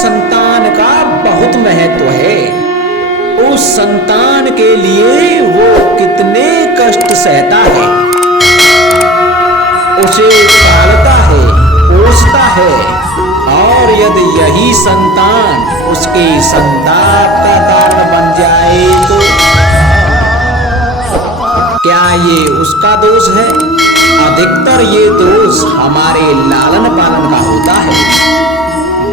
संतान का बहुत महत्व है। उस संतान के लिए वो कितने कष्ट सहता है, उसे पालता है, पोसता है, और यदि यही संतान उसके संताप का कारण बन जाए तो क्या ये उसका दोष है? अधिकतर ये दोष हमारे लालन पालन का होता है।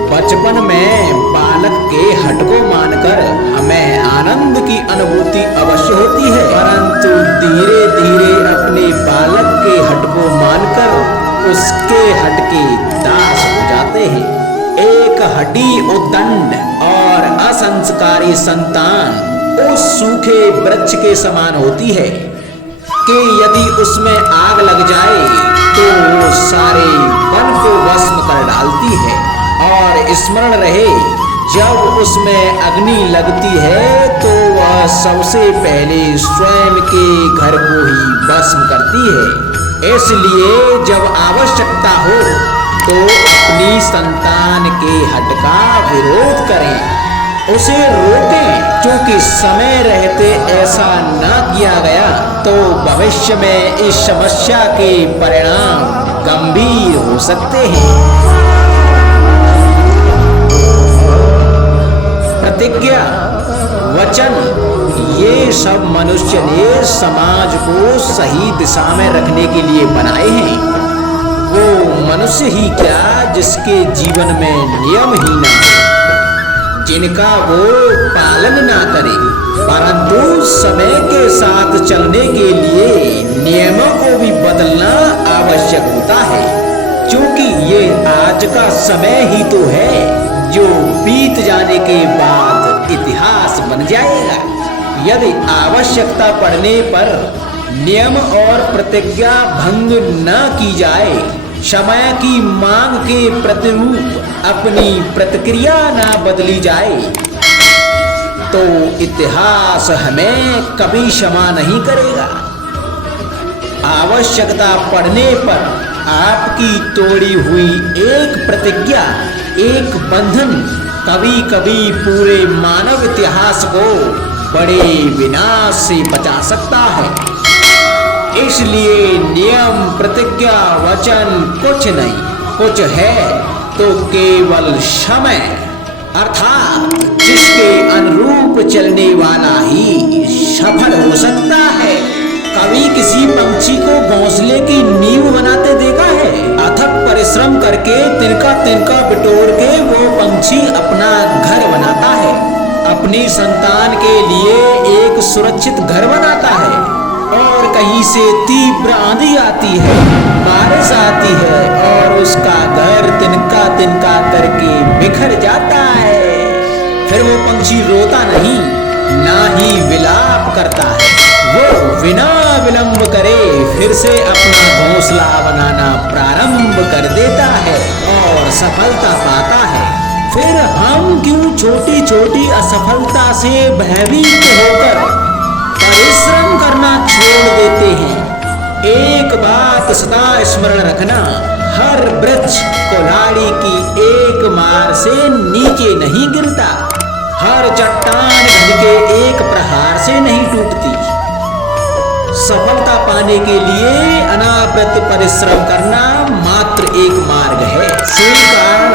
बचपन में बालक के हठ को मानकर हमें आनंद की अनुभूति अवश्य होती है, परंतु धीरे धीरे अपने बालक के हठ को मानकर उसके हठ के दास हो जाते हैं। एक हठी उद्दंड और असंस्कारी संतान उस सूखे वृक्ष के समान होती है कि यदि उसमें आग लग जाए तो वो सारे वन को भस्म कर डालती है। और स्मरण रहे, जब उसमें अग्नि लगती है तो वह सबसे पहले स्वयं के घर को ही भस्म करती है। इसलिए जब आवश्यकता हो तो अपनी संतान के हठ का विरोध करें, उसे रोकें, क्योंकि समय रहते ऐसा न किया गया तो भविष्य में इस समस्या के परिणाम गंभीर हो सकते हैं। प्रतिज्ञा, वचन, ये सब मनुष्य ने समाज को सही दिशा में रखने के लिए बनाए हैं। वो मनुष्य ही क्या जिसके जीवन में नियम ही ना हो, जिनका वो पालन ना करे, परंतु समय के साथ चलने के लिए नियमों को भी बदलना आवश्यक होता है, क्योंकि ये आज का समय ही तो है जो बीत जाने के बाद इतिहास बन जाएगा। यदि आवश्यकता पड़ने पर नियम और प्रतिज्ञा भंग न की जाए, समय की मांग के प्रतिरूप अपनी प्रतिक्रिया न बदली जाए, तो इतिहास हमें कभी क्षमा नहीं करेगा। आवश्यकता पड़ने पर आपकी तोड़ी हुई एक प्रतिज्ञा, एक बंधन कभी कभी पूरे मानव इतिहास को बड़े विनाश से बचा सकता है। इसलिए नियम, प्रतिज्ञा, वचन कुछ नहीं, कुछ है तो केवल समय, अर्थात जिसके अनुरूप चलने वाला ही सफल हो सकता है। कभी किसी पंछी को घोंसले की नींव बनाते देखा है? अथक परिश्रम करके तिनका तिनका बिटोर के वो पंछी अपना घर बनाता है, अपनी संतान के लिए एक सुरक्षित घर बनाता है। और कहीं से तीव्र आंधी आती है, बारिश आती है और उसका घर तिनका तिनका करके बिखर जाता है। फिर वो पंछी रोता नहीं, ना ही विलाप करता है, वो बिना विलंब करे फिर से अपना घोंसला बनाना प्रारंभ कर देता है और सफलता पाता है। फिर हम क्यों छोटी छोटी असफलता से भयभीत होकर परिश्रम करना छोड़ देते हैं? एक बात सदा स्मरण रखना, हर वृक्ष कुल्हाड़ी की एक मार से नीचे नहीं गिरता, हर चट्टान घर के एक प्रहार से नहीं टूटती। सफलता पाने के लिए अनावृत परिश्रम करना मात्र एक मार्ग है। स्वीकरण,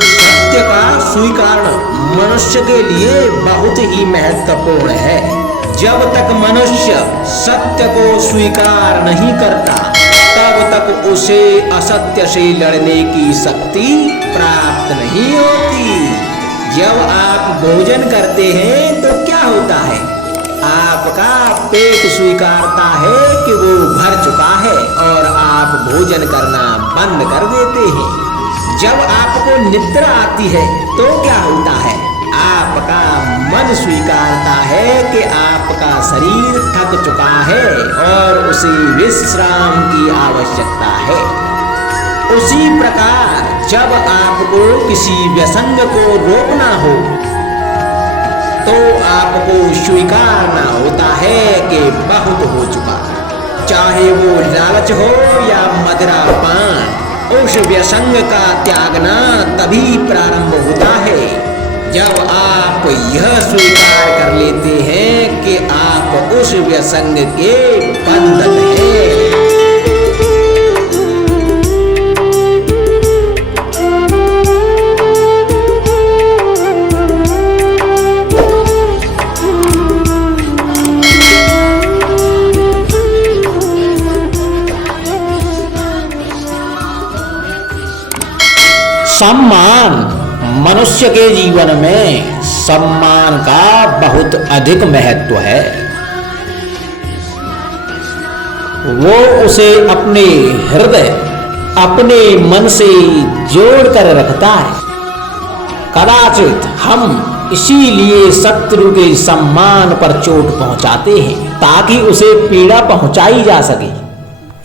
सत्य का स्वीकरण मनुष्य के लिए बहुत ही महत्वपूर्ण है। जब तक मनुष्य सत्य को स्वीकार नहीं करता, तब तक उसे असत्य से लड़ने की शक्ति प्राप्त नहीं होती। जब आप भोजन करते हैं तो क्या होता है? आपका पेट स्वीकारता है कि वो भर चुका है और आप भोजन करना बंद कर देते हैं। जब आपको निद्रा आती है तो क्या होता है? आपका मन स्वीकारता है कि आपका शरीर थक चुका है और उसे विश्राम की आवश्यकता है। उसी प्रकार जब आपको किसी व्यसंग को रोकना हो तो आपको स्वीकारना होता है कि बहुत हो चुका, चाहे वो लालच हो या मदिरा पान, उस व्यसंग का त्यागना तभी प्रारंभ होता है जब आप यह स्वीकार कर लेते हैं कि आप उस व्यसंग के बंधन हैं। सम्मान मनुष्य के जीवन में सम्मान का बहुत अधिक महत्व है। वो उसे अपने हृदय अपने मन से जोड़ कर रखता है। कदाचित हम इसीलिए शत्रु के सम्मान पर चोट पहुंचाते हैं ताकि उसे पीड़ा पहुंचाई जा सके,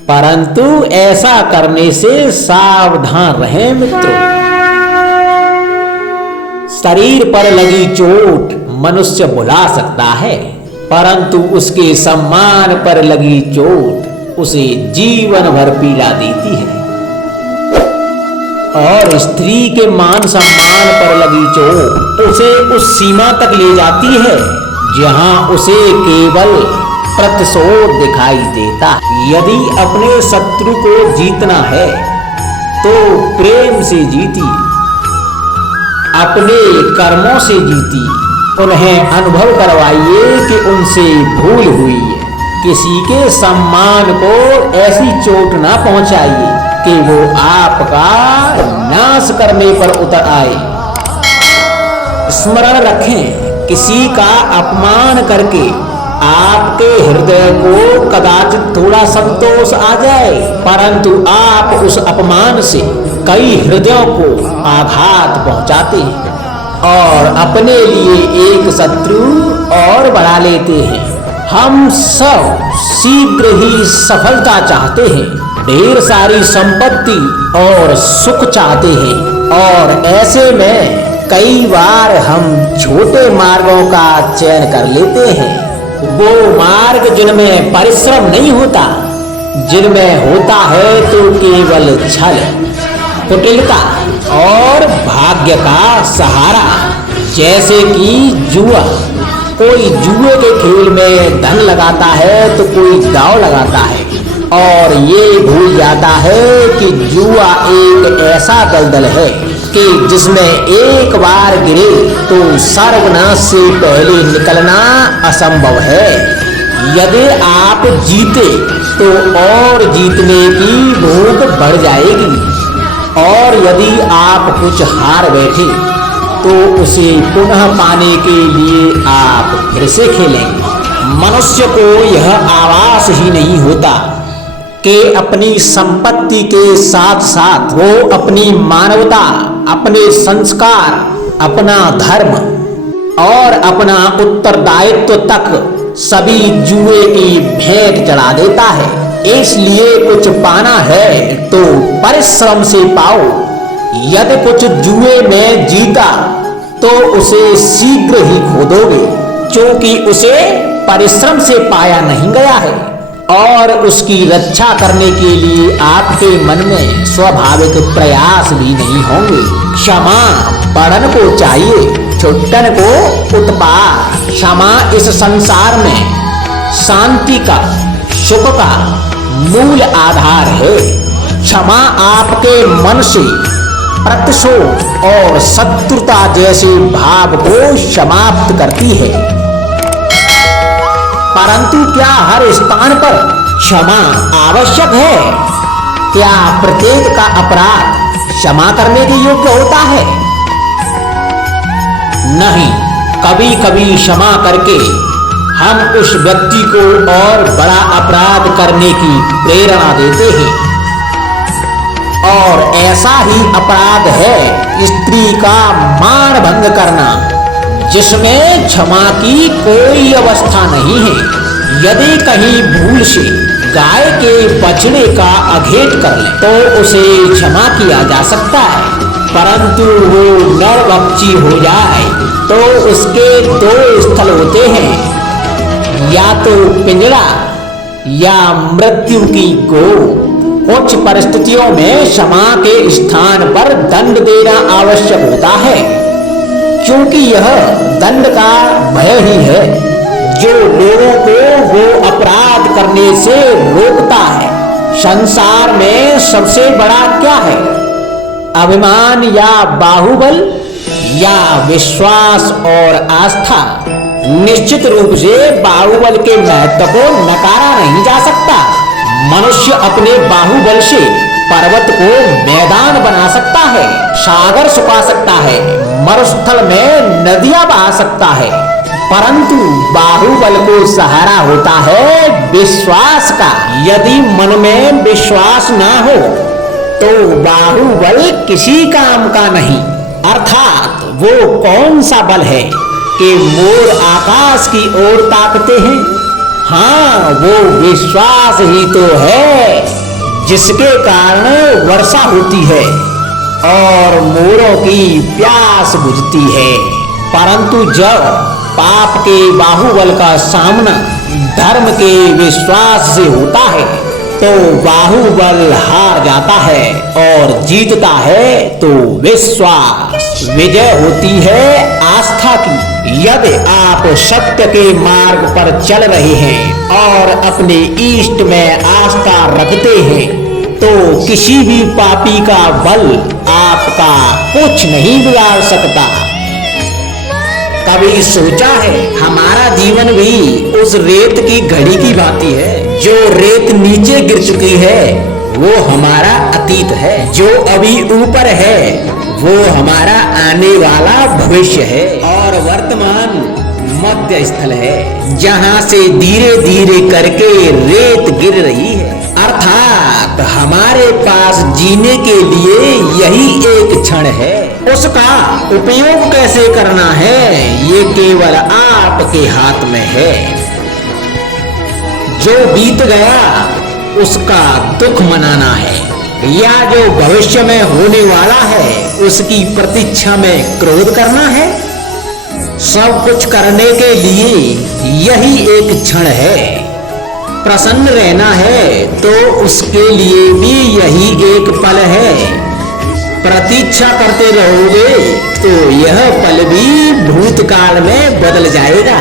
परंतु ऐसा करने से सावधान रहें मित्रों। शरीर पर लगी चोट मनुष्य भुला सकता है, परंतु उसके सम्मान पर लगी चोट उसे जीवन भर पीड़ा देती है। और स्त्री के मान सम्मान पर लगी चोट उसे उस सीमा तक ले जाती है जहां उसे केवल प्रतिशोध दिखाई देता। यदि अपने शत्रु को जीतना है तो प्रेम से जीती, अपने कर्मों से जीती। उन्हें अनुभव करवाइए कि उनसे भूल हुई है। किसी के सम्मान को ऐसी चोट ना पहुंचाइए कि वो आपका नाश करने पर उतर आए। स्मरण रखें, किसी का अपमान करके आपके हृदय को कदाचित थोड़ा संतोष आ जाए, परंतु आप उस अपमान से कई हृदयों को आघात पहुंचाते हैं और अपने लिए एक शत्रु और बढ़ा लेते हैं। हम सब शीघ्र ही सफलता चाहते हैं, ढेर सारी संपत्ति और सुख चाहते हैं, और ऐसे में कई बार हम छोटे मार्गों का चयन कर लेते हैं। वो मार्ग जिनमें परिश्रम नहीं होता, जिनमें होता है तो केवल छल, कुटिलता और भाग्य का सहारा। जैसे कि जुआ, कोई जुए के खेल में धन लगाता है तो कोई दांव लगाता है और ये भूल जाता है कि जुआ एक ऐसा दलदल है कि जिसमें एक बार गिरे तो सर्वनाश से पहले निकलना असंभव है। यदि आप जीते तो और जीतने की भूख बढ़ जाएगी, और यदि आप कुछ हार बैठे तो उसे पुनः पाने के लिए आप फिर से खेलेंगे। मनुष्य को यह आभास ही नहीं होता कि अपनी संपत्ति के साथ साथ वो अपनी मानवता, अपने संस्कार, अपना धर्म और अपना उत्तरदायित्व तक सभी जुए की भेंट चढ़ा देता है। इसलिए कुछ पाना है तो परिश्रम से पाओ। यदि कुछ जुए में जीता तो उसे शीघ्र ही खो दोगे, क्योंकि उसे परिश्रम से पाया नहीं गया है, और उसकी रक्षा करने के लिए आपके मन में स्वाभाविक प्रयास भी नहीं होंगे। क्षमा बढ़न को चाहिए, छुट्टन को उत्पात। क्षमा इस संसार में शांति का, सुख का मूल आधार है। क्षमा आपके मन से प्रतिशोध और शत्रुता जैसे भाव को समाप्त करती है। परंतु क्या हर स्थान पर क्षमा आवश्यक है? क्या प्रत्येक का अपराध क्षमा करने के योग्य होता है? नहीं, कभी कभी क्षमा करके हम उस व्यक्ति को और बड़ा अपराध करने की प्रेरणा देते हैं, और ऐसा ही अपराध है स्त्री का मान भंग करना, जिसमें क्षमा की कोई अवस्था नहीं है। यदि कहीं भूल से गाय के बछड़े का अघेट कर ले तो उसे क्षमा किया जा सकता है, परंतु वो नरभक्षी हो जाए तो उसके दो स्थल होते हैं, या तो पिंजड़ा या मृत्यु की गोद। कुछ परिस्थितियों में क्षमा के स्थान पर दंड देना आवश्यक होता है, क्योंकि यह दंड का भय ही है जो लोगों को वो अपराध करने से रोकता है। संसार में सबसे बड़ा क्या है, अभिमान या बाहुबल या विश्वास और आस्था? निश्चित रूप से बाहुबल के महत्व को नकारा नहीं जा सकता। मनुष्य अपने बाहुबल से पर्वत को मैदान बना सकता है, सागर सुखा सकता है, मरुस्थल में नदियां बहा सकता है, परंतु बाहुबल को सहारा होता है विश्वास का। यदि मन में विश्वास ना हो तो बाहुबल किसी काम का नहीं। अर्थात वो कौन सा बल है कि मोर आकाश की ओर ताकते हैं? हाँ, वो विश्वास ही तो है जिसके कारण वर्षा होती है और मोरों की प्यास बुझती है। परंतु जब पाप के बाहुबल का सामना धर्म के विश्वास से होता है तो बाहुबल हार जाता है और जीतता है तो विश्वास। विजय होती है आस्था की। यदि आप सत्य के मार्ग पर चल रहे हैं और अपने इष्ट में आस्था रखते हैं तो किसी भी पापी का बल आपका कुछ नहीं बिगाड़ सकता। कभी सोचा है हमारा जीवन भी उस रेत की घड़ी की भांति है। जो रेत नीचे गिर चुकी है वो हमारा अतीत है, जो अभी ऊपर है वो हमारा आने वाला भविष्य है, और वर्तमान मध्य स्थल है जहाँ से धीरे धीरे करके रेत गिर रही है। अर्थात हमारे पास जीने के लिए यही एक क्षण है। उसका उपयोग कैसे करना है ये केवल आपके हाथ में है। जो बीत गया उसका दुख मनाना है, या जो भविष्य में होने वाला है उसकी प्रतीक्षा में क्रोध करना है। सब कुछ करने के लिए यही एक क्षण है। प्रसन्न रहना है तो उसके लिए भी यही एक पल है। प्रतीक्षा करते रहोगे तो यह पल भी भूतकाल में बदल जाएगा।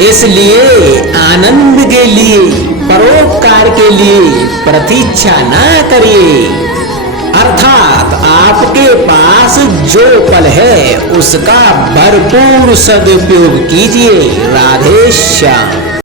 इसलिए आनंद के लिए, परोपकार के लिए प्रतीक्षा ना करिए। अर्थात आपके पास जो पल है उसका भरपूर सदुपयोग कीजिए। राधे श्याम।